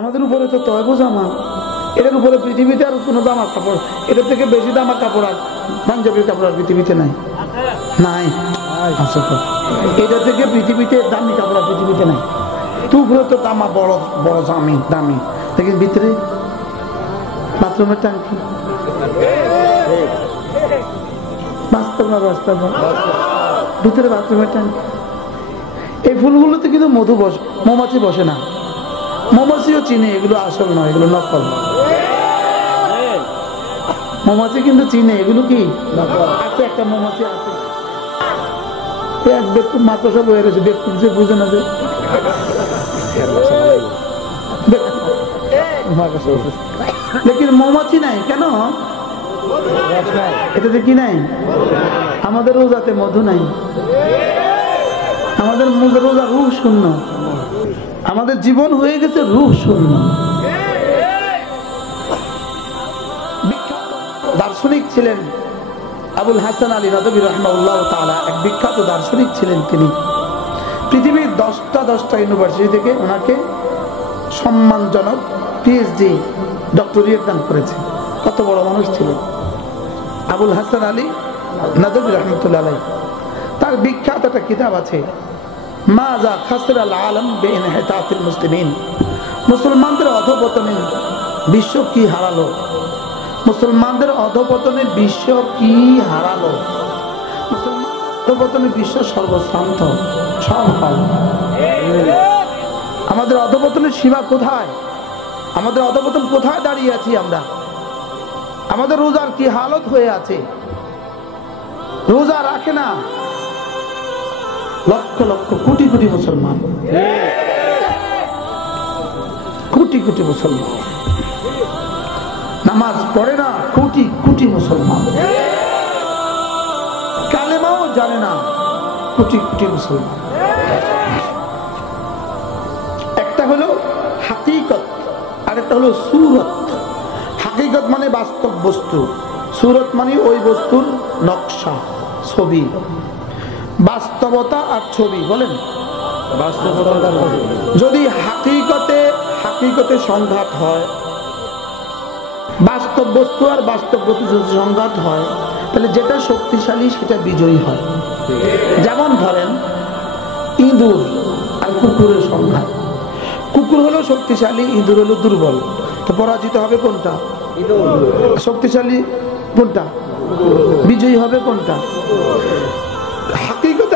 আমাদের উপরে তো তয়ব জামা, এটার উপরে পৃথিবীতে আর কোনো জামা কাপড়, এটার থেকে বেশি জামা কাপড় আর পাঞ্জাবির কাপড় আর পৃথিবীতে নাই, নাই। এটা থেকে পৃথিবীতে দামি কাপড় আর পৃথিবীতে নাই। তো উপরে তো জামা বড় বড় দামি দামি, দেখেন ভিতরে বাথরুমের ট্যাঙ্কি। বাস্তব না বাস্তব, ভিতরে বাথরুমের ট্যাঙ্কি। এই ফুলগুলোতে কিন্তু মধু বসে, মৌমাছি বসে না। মৌমাছিও চিনে এগুলো আসল নয়, এগুলো নকল। মৌমাছি কিন্তু চিনে এগুলো কি আছে। একটা মৌমাছি আছে, এক বেকুব মাত্র সব হয়ে গেছে, বেকুব যে বুঝে না যে লেকিন মৌমাছি নাই কেন, এটাতে কি নাই? আমাদের রোজাতে মধু নাই, আমাদের রোজা রূহ শূন্য, আমাদের জীবন হয়ে গেছে রূহ শূন্য। দার্শনিক ছিলেন আবুল হাসান আলী নদভী রাহিমাহুল্লাহ তাআলা, এক বিখ্যাত দার্শনিক ছিলেন। তিনি পৃথিবীর 10টা ইউনিভার্সিটি থেকে ওনাকে সম্মানজনক পিএইচডি ডক্টরেট দান করেছে। কত বড় মানুষ ছিলেন আবুল হাসান আলী নদভী রাহমাতুল্লাহ আলাইহি। তার বিখ্যাত একটা কিতাব আছে, মাজা খাসরাল আলম বিইনহিতাতিল মুসলিমিন। মুসলমানদের অধঃপতনে বিশ্ব কি হারালো, মুসলমানদের অধঃপতনে বিশ্ব কি হারালো, মুসলমান অধঃপতনে বিশ্ব সর্বশ্রান্ত সফল। আমাদের অধঃপতনের সীমা কোথায়, আমাদের অধঃপতন কোথায় দাঁড়িয়ে আছি আমরা, আমাদের রোজার কি হালত হয়ে আছে। রোজা রাখে না লক্ষ লক্ষ কোটি কোটি মুসলমান, কোটি কোটি মুসলমান। নামাজ পড়ে না কোটি কোটি মুসলমান, কালেমাও জানে না কোটি কোটি মুসলমান। একটা হলো হাকিকত, আরেকটা হলো সুরত। হাকিকত মানে বাস্তব বস্তু, সুরত মানে ওই বস্তুর নকশা ছবি। বাস্তবতা আর ছবি বলেন, যদি হাকিকতে সংঘাত হয়, বাস্তব বস্তু আর বাস্তব বস্তু যদি সংঘাত হয়, তাহলে যেটা শক্তিশালী সেটা বিজয়ী হয়। যেমন ধরেন ইঁদুর আর কুকুরের সংঘাত, কুকুর হলো শক্তিশালী, ইঁদুর হলো দুর্বল, তো পরাজিত হবে কোনটা? শক্তিশালী কোনটা? বিজয়ী হবে কোনটা?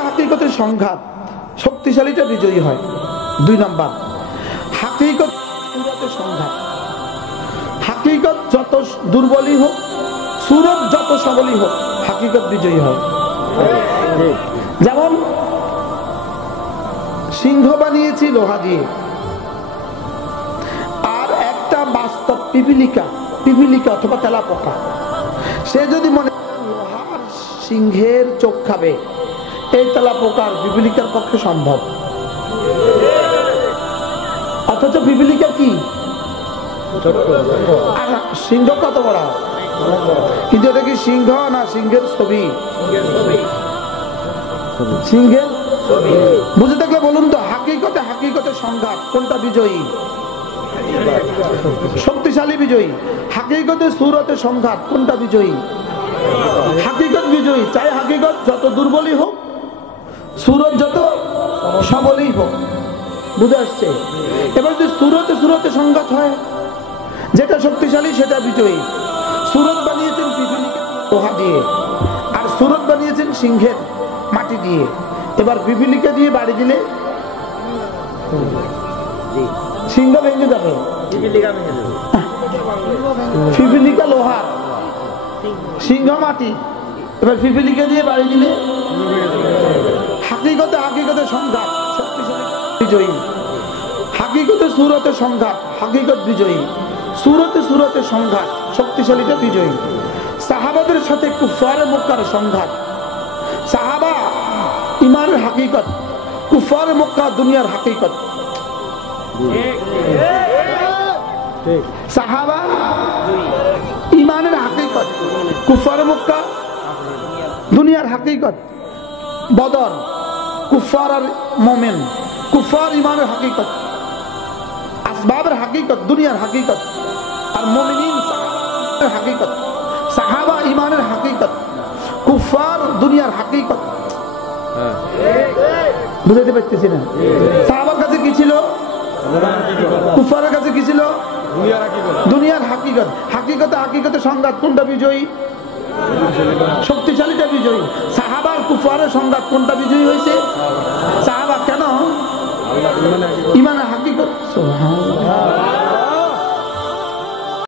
হাকিকতের সংঘাত, শক্তিশালীটা বিজয়ী হয়। 2 নাম্বার হাকিকত সুরতের সংঘাত। হাকিকত যত দুর্বলই হোক, সুরত যত সবলই হোক, হাকিকত বিজয়ী হয়। যেমন সিংহ বানিয়েছি লোহা দিয়ে, আর একটা বাস্তব পিপিলিকা অথবা তেলাপোকা, সে যদি মনে লোহার সিংহের চোখ খাবে, এই তেলাপোকার পিপিলিকার পক্ষে সম্ভব। অথচ পিপিলিকা কি, আর সিংহ কত বড়, কিন্তু এটা কি সিংহ না সিংহের ছবি? সিংহের বুঝে থাকলে বলুন তো, হাকিকতের সংঘাত কোনটা বিজয়ী? শক্তিশালী বিজয়ী। হাকিকতের সুরতের সংঘাত কোনটা বিজয়ী? হাকিকত বিজয়ী। চাই হাকিকত যত দুর্বলই হোক, সুরত যত সবলই হোক। বুঝে আসছে? এবার যদি সুরতে সংঘাত হয়, যেটা শক্তিশালী সেটা বিজয়ী। সুরত বানিয়েছেন পিপিলিকা লোহা দিয়ে, আর সুরত বানিয়েছেন সিংহের মাটি দিয়ে। এবার পিপিলিকা দিয়ে বাড়ি দিলে সিংহ ভেঙে যাবে, পিপিলিকা লোহার, সিংহ মাটি। এবার পিপিলিকা দিয়ে বাড়ি দিলে হাকিকতে সংঘাত, শক্তিশালী বিজয়ী। হাকিকতে সুরতে সংঘাত, হাকিকত বিজয়ী। সুরতে সংঘাত, শক্তিশালীটা বিজয়ী। সাহাবাদের সাথে কুফারে মক্কার সংঘাত, সাহাবা ইমানের হাকিকত, কুফারে মক্কা দুনিয়ার হাকিকত। সাহাবা ইমানের হাকিকত, কুফারে মক্কা দুনিয়ার হাকিকত। বদর কুফার আর মোমেন, কুফার ইমানের হাকিকত। আসবাবের হাকিকত, দুনিয়ার হাকিকত, আর মুমিনিন সাহাবার হাকিকত। সাহাবা ইমানের হাকিকত, কুফার দুনিয়ার হাকিকত। বুঝাতে পারতেছি না? সাহাবার কাছে কি ছিল? কুফারের কাছে কি ছিল? দুনিয়ার হাকিকত। হাকিকতে হাকিকতে সংঘাত কোনটা বিজয়ী? শক্তিশালীটা বিজয়ী। সাহাবার কুফারের সংঘাত কোনটা বিজয়ী হয়েছে? সাহাবা। কেন? ইমানের হাকিকত। সুবহানাল্লাহ।